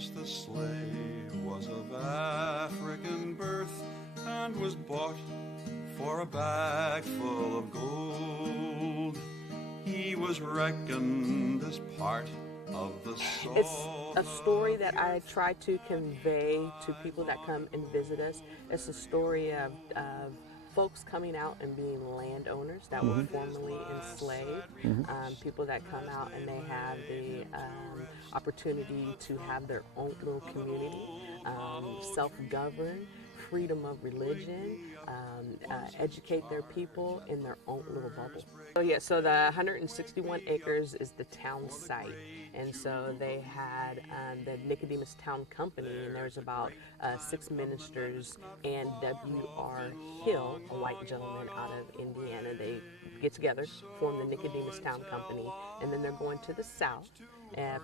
Nicodemus the slave was of African birth and was bought for a bag full of gold. He was reckoned as part of the soul. It's a story that I try to convey to people that come and visit us. It's a story of folks coming out and being landowners that were formerly enslaved, people that come out and they have the opportunity to have their own little community, self-govern, freedom of religion, educate their people in their own little bubble. So yeah, so the 161 acres is the town site, and so they had the Nicodemus Town Company, and there's about 6 ministers and W.R. Hill, a white gentleman out of Indiana. They get together, form the Nicodemus Town Company, and then they're going to the south,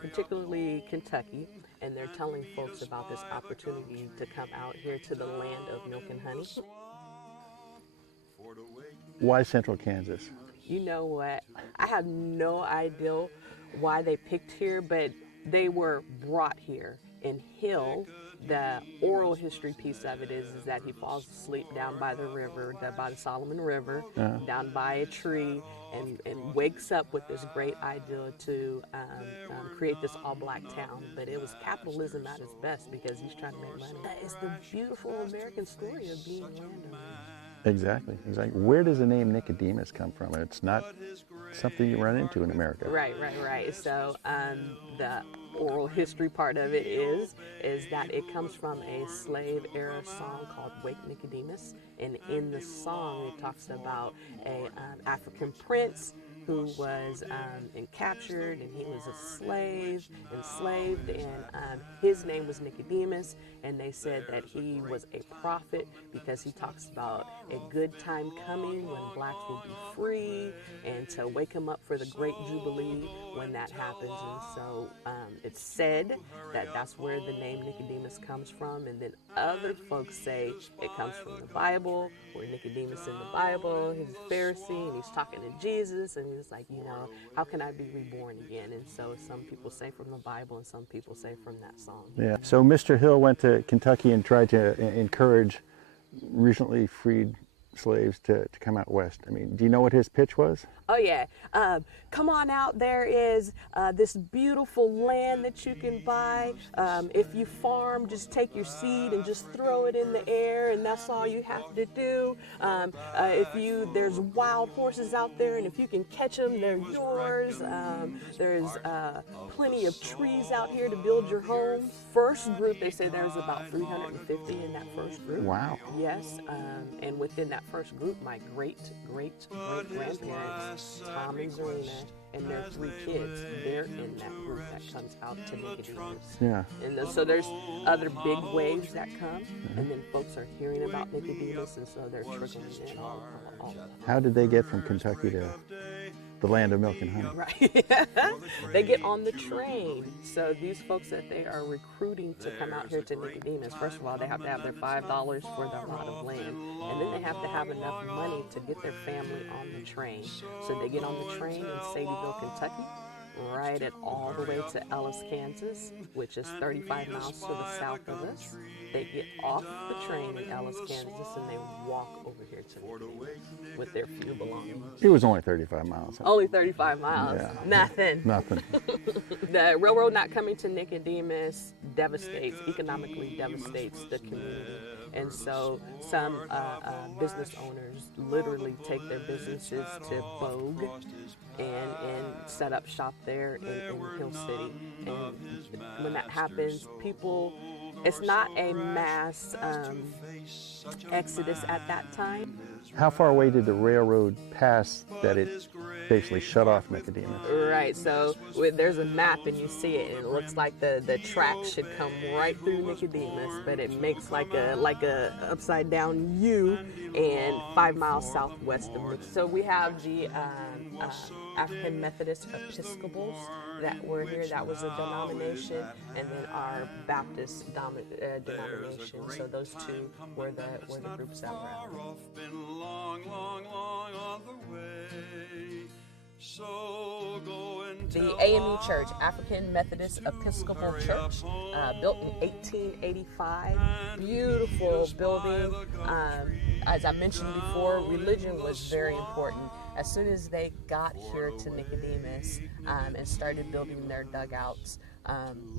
particularly Kentucky, and they're telling folks about this opportunity to come out here to the land of milk and honey. Why Central Kansas? You know what? I have no idea why they picked here, but they were brought here. And Hill, the oral history piece of it is that he falls asleep down by the river, by the Solomon River, down by a tree, and wakes up with this great idea to create this all-black town. But it was capitalism at its best because he's trying to make money. That is the beautiful American story of being landowners. Exactly, exactly. Where does the name Nicodemus come from? It's not something you run into in America. Right. So the oral history part of it is that it comes from a slave era song called Wake Nicodemus, and in the song it talks about a African prince who was captured, and he was enslaved, and his name was Nicodemus, and they said that he was a prophet because he talks about a good time coming when blacks will be free, and to wake him up for the great jubilee when that happens. And so it's said that that's where the name Nicodemus comes from, and then other folks say it comes from the Bible, where Nicodemus in the Bible, he's a Pharisee, and he's talking to Jesus, and he's like, how can I be reborn again? And so some people say from the Bible, and some people say from that song. Yeah. So Mr. Hill went to Kentucky and tried to encourage recently freed slaves to come out west. I mean, do you know what his pitch was? Oh yeah, come on out, there is this beautiful land that you can buy. If you farm, just take your seed and just throw it in the air, and that's all you have to do. There's wild horses out there, and if you can catch them, they're yours. There's plenty of trees out here to build your home. First group, they say there's about 350 in that first group. Wow. Yes, and within that first group, my great-great-great-grandparents, Tom and Zarina, and their 3 kids, they're in that group that comes out to Nicodemus. Yeah. And so there's other big waves that come, and then folks are hearing about Nicodemus, and so they're trickling in all. How did they get from Kentucky to the land of milk and honey? Right. They get on the train. So these folks that they are recruiting to come out here to Nicodemus, first of all, they have to have their $5 for the lot of land, and then they have to have enough money to get their family on the train. So they get on the train in Sadie'ville, Kentucky, ride it all the way to Ellis, Kansas, which is 35 miles to the south of us. They get off the train in Ellis, Kansas, and they walk over here to Nicodemus with their few belongings. It was only 35 miles. Only 35 miles. Yeah. Nothing. The railroad not coming to Nicodemus economically devastates the community. And so some business owners literally take their businesses to Bogue and set up shop there in Hill City. And when that happens, it's not a mass exodus at that time. How far away did the railroad pass that it basically shut off Nicodemus? Right, so there's a map and you see it, and it looks like the track should come right through Nicodemus, but it makes like a upside down U and 5 miles southwest of Nicodemus. So we have the African Methodist Episcopals that were here. That was a denomination, and then our Baptist denomination. So those two were the groups that were out. So go and The tell AME Church, African Methodist Episcopal Church, built in 1885. Beautiful building. As I mentioned before, religion was very important. As soon as they got here to Nicodemus and started building their dugouts,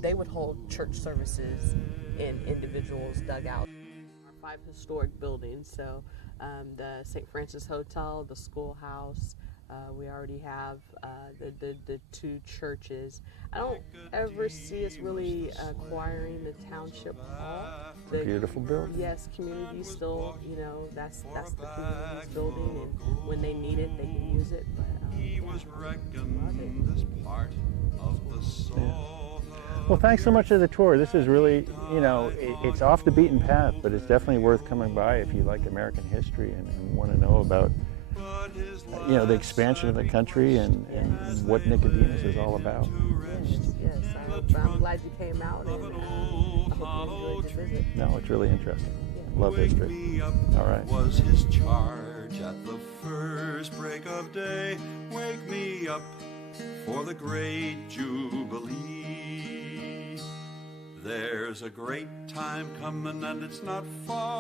they would hold church services in individuals' dugouts. Our 5 historic buildings, so the St. Francis Hotel, the schoolhouse. We already have the 2 churches. I don't ever see us really acquiring the township hall. The Beautiful building. Yes, community still, that's the community's building, and when they need it, they can use it. But he was reckoned as part of the soul. Well, thanks so much for the tour. This is really, it's off the beaten path, but it's definitely worth coming by if you like American history and want to know about, the expansion of the country and what Nicodemus is all about. Yes, I'm glad you came out, and I hope you enjoyed your visit. No, it's really interesting. Love Wake history. me up All right. was his charge at the first break of day. Wake me up for the great Jubilee. There's a great time coming and it's not far.